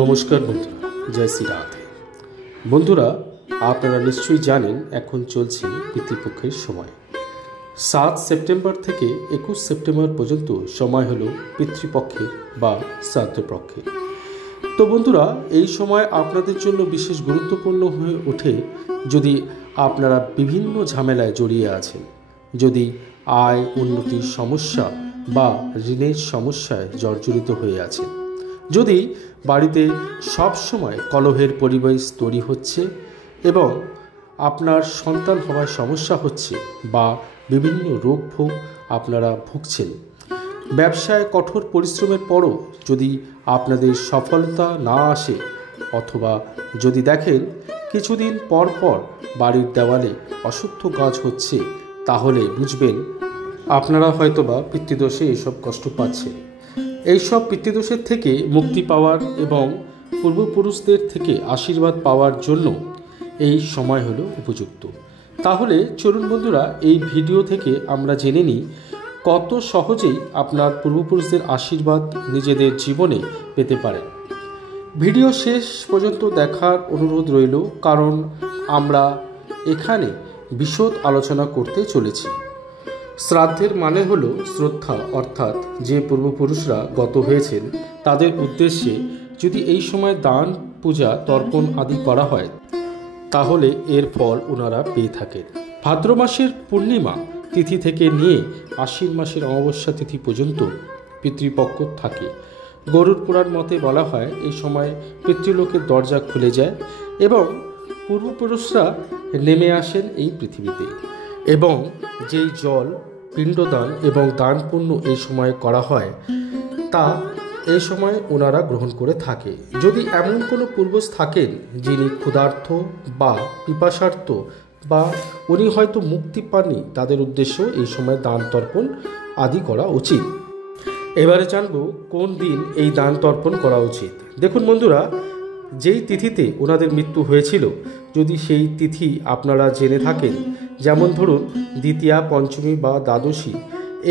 নমস্কার বন্ধুরা, জয় শ্রী রাধে। বন্ধুরা, আপনারা নিশ্চয়ই জানেন এখন চলছে পিতৃপক্ষের সময়। 7 সেপ্টেম্বর থেকে 21 সেপ্টেম্বর পর্যন্ত সময় হলো পিতৃপক্ষের বা শ্রাদ্ধপক্ষের। তো বন্ধুরা, এই সময় আপনাদের জন্য বিশেষ গুরুত্বপূর্ণ হয়ে ওঠে যদি আপনারা বিভিন্ন ঝামেলায় জড়িয়ে আছেন, যদি আয় উন্নতির সমস্যা বা ঋণের সমস্যায় জর্জরিত হয়ে আছেন, যদি বাড়িতে সব সময় কলহের পরিবেশ তৈরি হচ্ছে এবং আপনার সন্তান হওয়ার সমস্যা হচ্ছে বা বিভিন্ন রোগ ভোগ আপনারা ভুগছেন, ব্যবসায় কঠোর পরিশ্রমের পরও যদি আপনাদের সফলতা না আসে, অথবা যদি দেখেন কিছুদিন পর পর বাড়ির দেওয়ালে অশুদ্ধ কাজ হচ্ছে, তাহলে বুঝবেন আপনারা হয়তোবা পিতৃদোষে এসব কষ্ট পাচ্ছেন। এইসব পিতৃদোষের থেকে মুক্তি পাওয়ার এবং পূর্বপুরুষদের থেকে আশীর্বাদ পাওয়ার জন্য এই সময় হলো উপযুক্ত। তাহলে চলুন বন্ধুরা, এই ভিডিও থেকে আমরা জেনে নিই কত সহজেই আপনার পূর্বপুরুষদের আশীর্বাদ নিজেদের জীবনে পেতে পারেন। ভিডিও শেষ পর্যন্ত দেখার অনুরোধ রইল, কারণ আমরা এখানে বিশদ আলোচনা করতে চলেছি। শ্রাদ্ধের মানে হলো শ্রদ্ধা, অর্থাৎ যে পূর্বপুরুষরা গত হয়েছেন তাদের উদ্দেশ্যে যদি এই সময় দান, পূজা, তর্পণ আদি করা হয়, তাহলে এর ফল ওনারা পেয়ে থাকেন। ভাদ্র মাসের পূর্ণিমা তিথি থেকে নিয়ে আশ্বিন মাসের অমাবস্যা তিথি পর্যন্ত পিতৃপক্ষ থাকে। গরুড় পুরাণ মতে বলা হয় এই সময় পিতৃলোকের দরজা খুলে যায় এবং পূর্বপুরুষরা নেমে আসেন এই পৃথিবীতে, এবং যেই জল, পিণ্ডদান এবং দান পুণ্য এই সময় করা হয় তা এই সময় ওনারা গ্রহণ করে থাকে। যদি এমন কোনো পূর্বজ থাকেন যিনি ক্ষুধার্ত বা পিপাসার্ত বা উনি হয়তো মুক্তি পাননি, তাদের উদ্দেশ্য এই সময় দান তর্পণ আদি করা উচিত। এবারে জানব কোন দিন এই দান তর্পণ করা উচিত। দেখুন বন্ধুরা, যেই তিথিতে ওনাদের মৃত্যু হয়েছিল, যদি সেই তিথি আপনারা জেনে থাকেন, যেমন ধরুন দ্বিতীয়া, পঞ্চমী বা দ্বাদশী,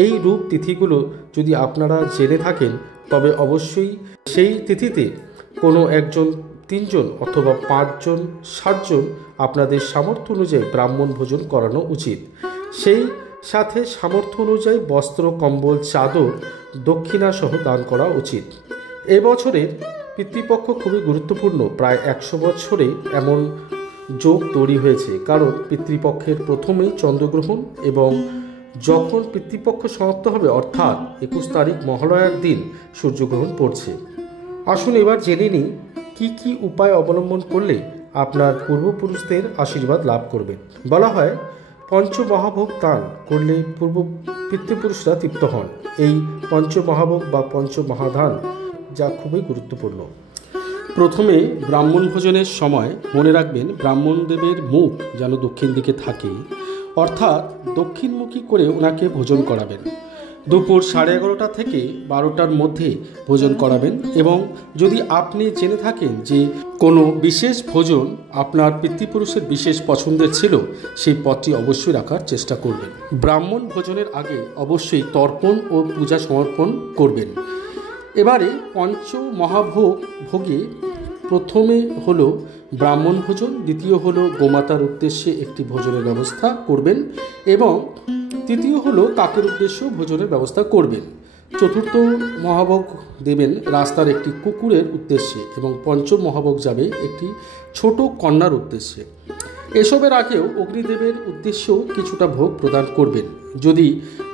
এই রূপ তিথিগুলো যদি আপনারা জেনে থাকেন, তবে অবশ্যই সেই তিথিতে কোনো একজন 3 জন অথবা 5 জন 7 জন আপনাদের সামর্থ্য অনুযায়ী ব্রাহ্মণ ভোজন করানো উচিত। সেই সাথে সামর্থ্য অনুযায়ী বস্ত্র, কম্বল, চাদর, দক্ষিণা সহ দান করা উচিত। এবছরের পিতৃপক্ষ খুবই গুরুত্বপূর্ণ। প্রায় 100 বছরে এমন যোগ তৈরি হয়েছে, কারণ পিতৃপক্ষের প্রথমেই চন্দ্রগ্রহণ এবং যখন পিতৃপক্ষ সমাপ্ত হবে অর্থাৎ 21 তারিখ মহালয়ার দিন সূর্যগ্রহণ পড়ছে। আসুন এবার জেনে নিই কী কী উপায় অবলম্বন করলে আপনার পূর্বপুরুষদের আশীর্বাদ লাভ করবেন। বলা হয় পঞ্চমহাভোগ দান করলে পিতৃপুরুষরা তৃপ্ত হন। এই পঞ্চমহাভোগ বা পঞ্চমহাদান যা খুবই গুরুত্বপূর্ণ। প্রথমে ব্রাহ্মণ ভোজনের সময় মনে রাখবেন ব্রাহ্মণদেবের মুখ যেন দক্ষিণ দিকে থাকে, অর্থাৎ দক্ষিণমুখী করে ওনাকে ভোজন করাবেন। দুপুর 11:30 থেকে 12টার মধ্যে ভোজন করাবেন, এবং যদি আপনি জেনে থাকেন যে কোনো বিশেষ ভোজন আপনার পিতৃপুরুষের বিশেষ পছন্দের ছিল, সেই পদটি অবশ্যই রাখার চেষ্টা করবেন। ব্রাহ্মণ ভোজনের আগে অবশ্যই তর্পণ ও পূজা সমর্পণ করবেন। এবারে ভোগে প্রথমে হলো ব্রাহ্মণ ভোজন, দ্বিতীয় হলো গোমাতার উদ্দেশ্যে একটি ভোজনের ব্যবস্থা করবেন, এবং তৃতীয় হলো কাকের উদ্দেশ্যে ভোজনের ব্যবস্থা করবেন। চতুর্থ মহাভোগ দেবেন রাস্তার একটি কুকুরের উদ্দেশ্যে, এবং পঞ্চম মহাভোগ যাবে একটি ছোট কন্যার উদ্দেশ্যে। এসবের আগেও অগ্নিদেবের উদ্দেশ্যেও কিছুটা ভোগ প্রদান করবেন। যদি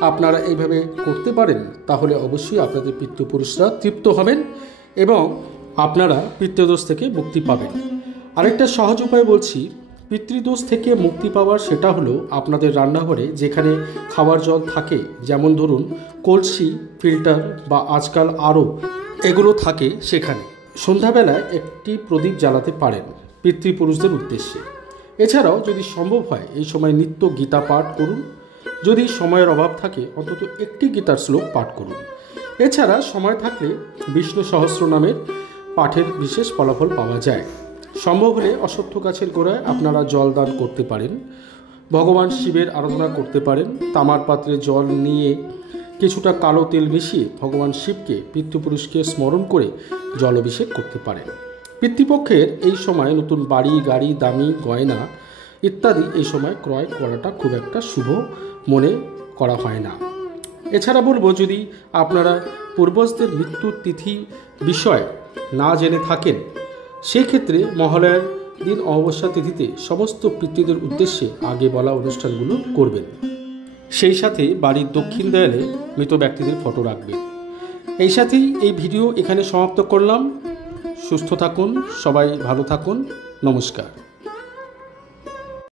আপনারা এইভাবে করতে পারেন, তাহলে অবশ্যই আপনাদের পিতৃপুরুষরা তৃপ্ত হবেন এবং আপনারা পিতৃদোষ থেকে মুক্তি পাবেন। আরেকটা সহজ উপায় বলছি পিতৃদোষ থেকে মুক্তি পাওয়ার, সেটা হলো আপনাদের রান্নাঘরে যেখানে খাবার জল থাকে, যেমন ধরুন কলসি, ফিল্টার বা আজকাল আরও এগুলো থাকে, সেখানে সন্ধ্যাবেলায় একটি প্রদীপ জ্বালাতে পারেন পিতৃপুরুষদের উদ্দেশ্যে। এছাড়াও যদি সম্ভব হয় এই সময় নিত্য গীতা পাঠ করুন। যদি সময়ের অভাব থাকে অন্তত একটি গীতার শ্লোক পাঠ করুন। এছাড়া সময় থাকলে বিষ্ণু সহস্রনামের পাঠের বিশেষ ফলাফল পাওয়া যায়। সম্ভব হলে অশ্বত্থ গাছের গোড়ায় আপনারা জল দান করতে পারেন। ভগবান শিবের আরাধনা করতে পারেন। তামার পাত্রে জল নিয়ে কিছুটা কালো তেল মিশিয়ে ভগবান শিবকে পিতৃপুরুষকে স্মরণ করে জলাভিষেক করতে পারেন। পিতৃপক্ষের এই সময় নতুন বাড়ি, গাড়ি, দামি গয়না ইত্যাদি এই সময় ক্রয় করাটা খুব একটা শুভ মনে করা হয় না। এছাড়া বলবো, যদি আপনারা পূর্বজদের মৃত্যুর তিথি বিষয় না জেনে থাকেন, সেই ক্ষেত্রে মহালয়ার দিন অমাবস্যা তিথিতে সমস্ত পিতৃদের উদ্দেশ্যে আগে বলা অনুষ্ঠানগুলো করবেন। সেই সাথে বাড়ির দক্ষিণ দেয়ালে মৃত ব্যক্তিদের ফটো রাখবেন। এই সাথেই এই ভিডিও এখানে সমাপ্ত করলাম। সুস্থ থাকুন, সবাই ভালো থাকুন। নমস্কার।